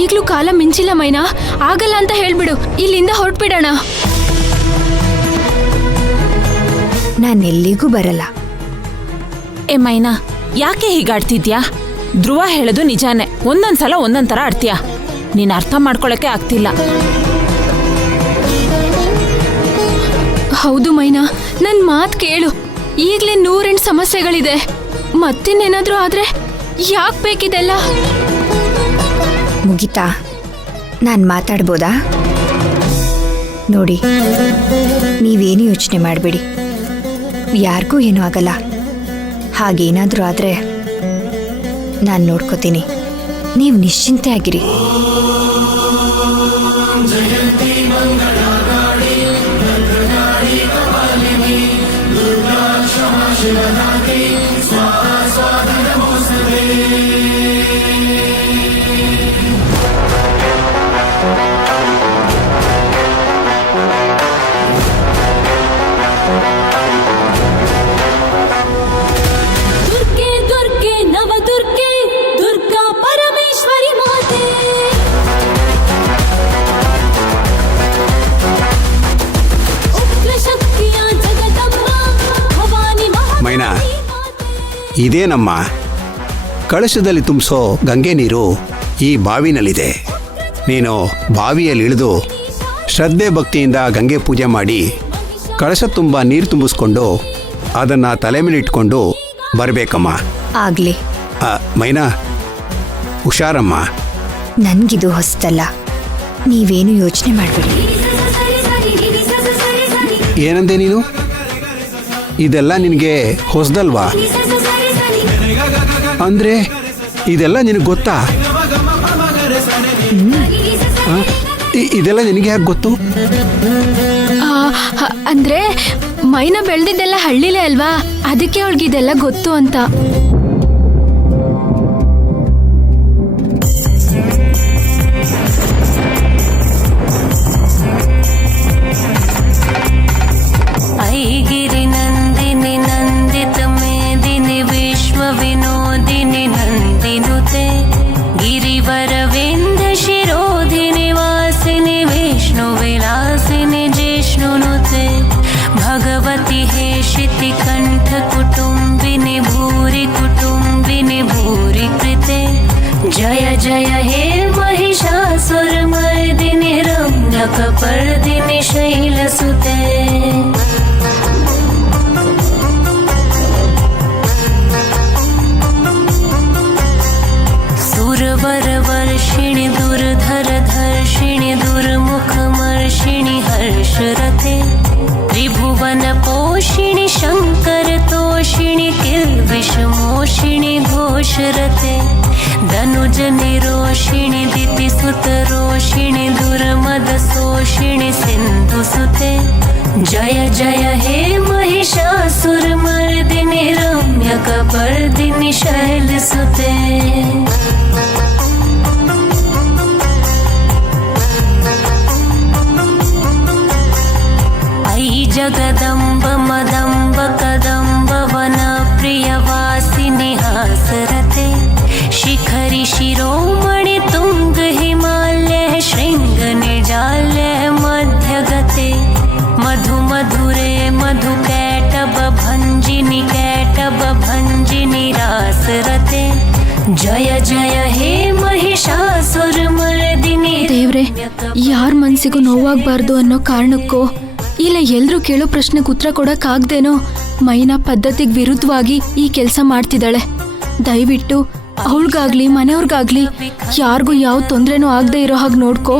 ಈಗ್ಲೂ ಕಾಲ ಮಿಂಚಿಲ್ಲ ಮೈನಾ, ಆಗಲ್ಲ ಅಂತ ಹೇಳ್ಬಿಡು, ಇಲ್ಲಿಂದ ಹೊರಟ್ಬಿಡೋಣ. ನಾನೆಲ್ಲಿಗೂ ಬರಲ್ಲ. ಏ ಮೈನಾ, ಯಾಕೆ ಹೀಗಾಡ್ತಿದ್ಯಾ? ಧ್ರುವ ಹೇಳೋದು ನಿಜಾನೇ, ಒಂದೊಂದ್ಸಲ ಒಂದೊಂದ್ ತರ ಆಡ್ತೀಯ. ನೀನ್ ಅರ್ಥ ಮಾಡ್ಕೊಳಕ್ಕೆ ಆಗ್ತಿಲ್ಲ. ಹೌದು ಮೈನಾ, ನನ್ ಮಾತ್ ಕೇಳು. ಈಗ್ಲೇ 108 ಸಮಸ್ಯೆಗಳಿದೆ. ಮತ್ತಿನ್ನೇನಾದ್ರೂ ಆದ್ರೆ ಯಾಕೆ ಬೇಕಿದೆಲ್ಲ? ಮುಗಿತಾ? ನಾನು ಮಾತಾಡ್ಬೋದಾ? ನೋಡಿ, ನೀವೇನು ಯೋಚನೆ ಮಾಡಬೇಡಿ, ಯಾರಿಗೂ ಏನೂ ಆಗಲ್ಲ. ಹಾಗೇನಾದರೂ ಆದರೆ ನಾನು ನೋಡ್ಕೋತೀನಿ, ನೀವು ನಿಶ್ಚಿಂತೆ ಆಗಿರಿ. ಮೈನಾ, ಇದೇನಮ್ಮ, ಕಳಶದಲ್ಲಿ ತುಂಬಿಸೋ ಗಂಗೆ ನೀರು ಈ ಬಾವಿನಲ್ಲಿದೆ. ನೀನು ಬಾವಿಯಲ್ಲಿ ಇಳಿದು ಶ್ರದ್ಧೆ ಭಕ್ತಿಯಿಂದ ಗಂಗೆ ಪೂಜೆ ಮಾಡಿ ಕಳಶ ತುಂಬ ನೀರು ತುಂಬಿಸ್ಕೊಂಡು ಅದನ್ನು ತಲೆ ಮೇಲೆ ಇಟ್ಕೊಂಡು ಬರಬೇಕಮ್ಮ. ಆಗಲಿ. ಮೈನಾ, ಹುಷಾರಮ್ಮ. ನನಗಿದು ಹೊಸ್ತಲ್ಲ, ನೀವೇನು ಯೋಚನೆ ಮಾಡಬೇಡಿ. ಏನಂದೆ ನೀನು? ಇದೆಲ್ಲ ನಿನಗೆ ಹೊಸದಲ್ವಾ? ಅಂದರೆ ಇದೆಲ್ಲ ನಿನಗೆ ಗೊತ್ತಾ? ಇದೆಲ್ಲ ನಿನಗೆ ಯಾಕೆ ಗೊತ್ತು? ಅಂದ್ರೆ ಮೈನಾ ಬೆಳೆದಿದ್ದೆಲ್ಲ ಹಳ್ಳಿಲೇ ಅಲ್ವಾ, ಅದಕ್ಕೆ ಅವಳಿಗಿದೆಲ್ಲ ಗೊತ್ತು ಅಂತ. ಐಗಿರಿ ನಂದಿನಿ ನಂದಿತ ಮೇದಿನಿ ವಿಶ್ವ ವಿನೋದಿನಿ ನಂದಿನುತೆ ಗಿರಿವರವಿಂದ ಶಿರೋಧಿನಿ ವಾಸಿನಿ ವಿಷ್ಣು ವಿಲಾಸಿನಿ ಜಿಷ್ಣುನುತೆ ಭಗವತಿ ಹೇಷಿತಿ ಕಂಠ ಕುಟುಂಬಿನಿ ಭೂರಿ ಕುಟುಂಬಿನಿ ಭೂರಿ ಕೃತೆ ಜಯ ಜಯ ಹೇ महिषासुर मर्दिनि रम्यकपर्दिनि शैलसुते सुरवरवर्षिणि दुर्धर धर्षिणि दुर्मुखमर्षिणि हर्षरते त्रिभुवन पोषिणि शंकर तोषिणि किल्बिषमोषिणि घोषरते धनुज निरोषिणि दितिसुतरोषिणि दुर्मदशोषिणि सिन्धुसुते जय जय हे महिषासुरमर्दिनि रम्यकपर्दिनि शैलसुते ऐ जगदम्ब मदम्ब कदम्ब वन प्रियवासिनि हासरते शिखरि शिरोमणि तुंग हिमालय शृंग निजालय मध्यगते मधु मधुरे मधु कैटब भंजिनि रासरते जय जय हे महिषासुर मर्दिनि ದೇವ್ರೆ, ಯಾರ ಮನ್ಸಿಗೂ ನೋವಾಗಬಾರ್ದು ಅನ್ನೋ ಕಾರಣಕ್ಕೋ ಇಲ್ಲ ಎಲ್ರೂ ಕೇಳೋ ಪ್ರಶ್ನೆಗೆ ಉತ್ತರ ಕೊಡಕ್ಕಾಗ್ದೇನೋ ಮೈನಾ ಪದ್ಧತಿಗೆ ವಿರುದ್ಧವಾಗಿ ಈ ಕೆಲಸ ಮಾಡ್ತಿದ್ದಾಳೆ. ದಯವಿಟ್ಟು ಅವಳಿಗಾಗ್ಲಿ ಮನೆಯವ್ರಿಗಾಗ್ಲಿ ಯಾರಿಗೂ ಯಾವ ತೊಂದರೆನೂ ಆಗದೆ ಇರೋ ಹಾಗೆ ನೋಡ್ಕೋ.